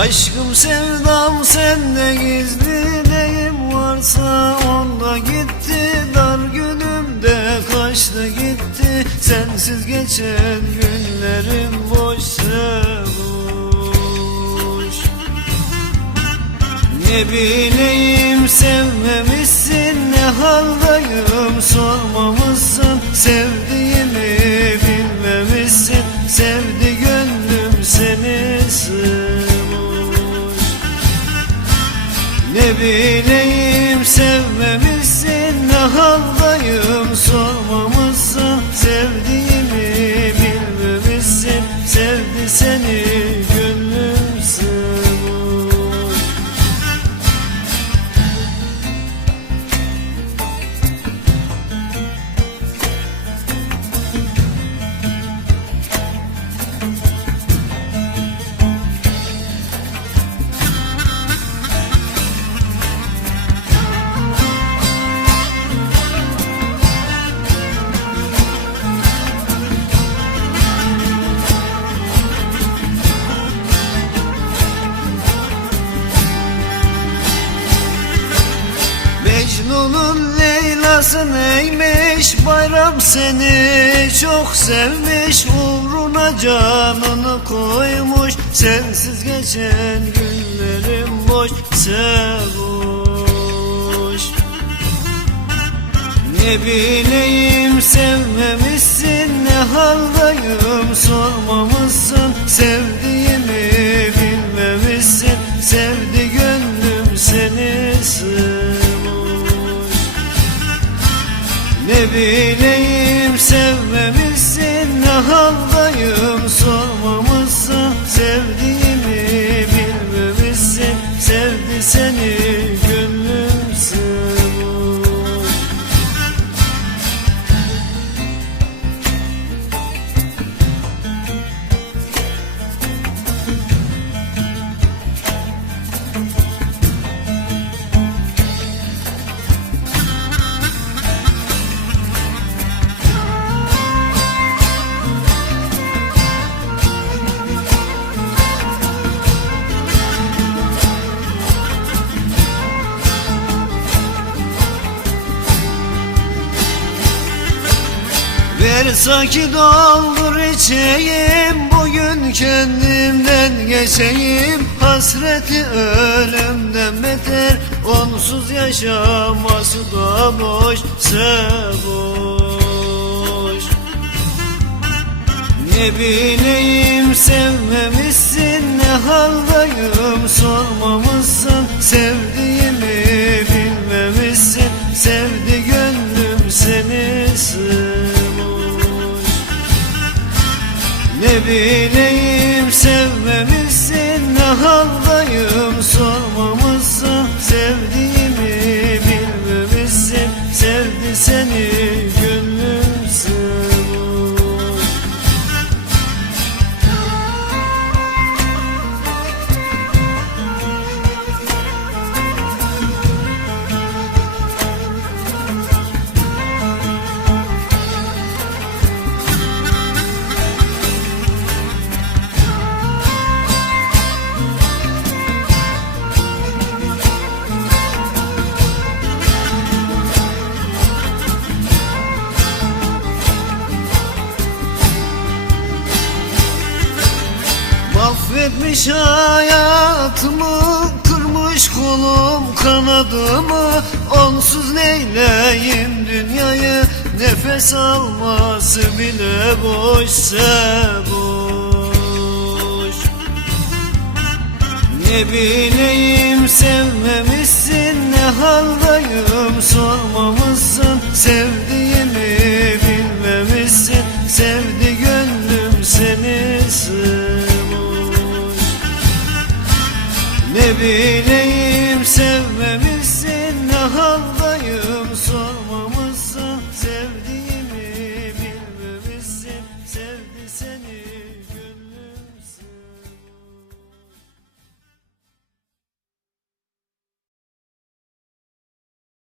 Aşkım sevdam sende gizli neyim varsa onda gitti. Dar günümde kaçtı gitti? Sensiz geçen günlerim boşsa boş. Ne bileyim sevmemişsin ne haldayım? Sormamışsın Sevdiğimi bilmemişsin. Sevdi gönlüm seni Ne bileyim sevmemişsin ne haldayım sormamışsın Mecnun'un Leyla'sı neymiş? Bayram seni çok sevmiş. Uğruna canını koymuş. Sensiz geçen günlerim boş Sevoş Ne bileyim sevmemişsin Ne haldayım sormamışsın. Sevdiğimi bilmemişsin Sevdi Ne bileyim sevmemişsin Ne haldayım sormamışsın Ver saki doldur içeyim Bugün kendimden geçeyim. Hasreti ölümden beter Onsuz yaşaması da boş boş Ne bileyim sevmemişsin Ne haldayım sormamışsın. Sevdiğimi bilmemişsin Sevdi gönlüm Ne bileyim sevmemişsin Ne haldayım sormamışsın Sevdiğimi Mahvetmiş hayatımı Kırmış kolum kanadımı. Onsuz neyleyim dünyayı? Nefes alması bile boşsa boş. Ne bileyim sevmemişsin Ne haldayım Ne bileyim sevmemişsin ne haldayım sorma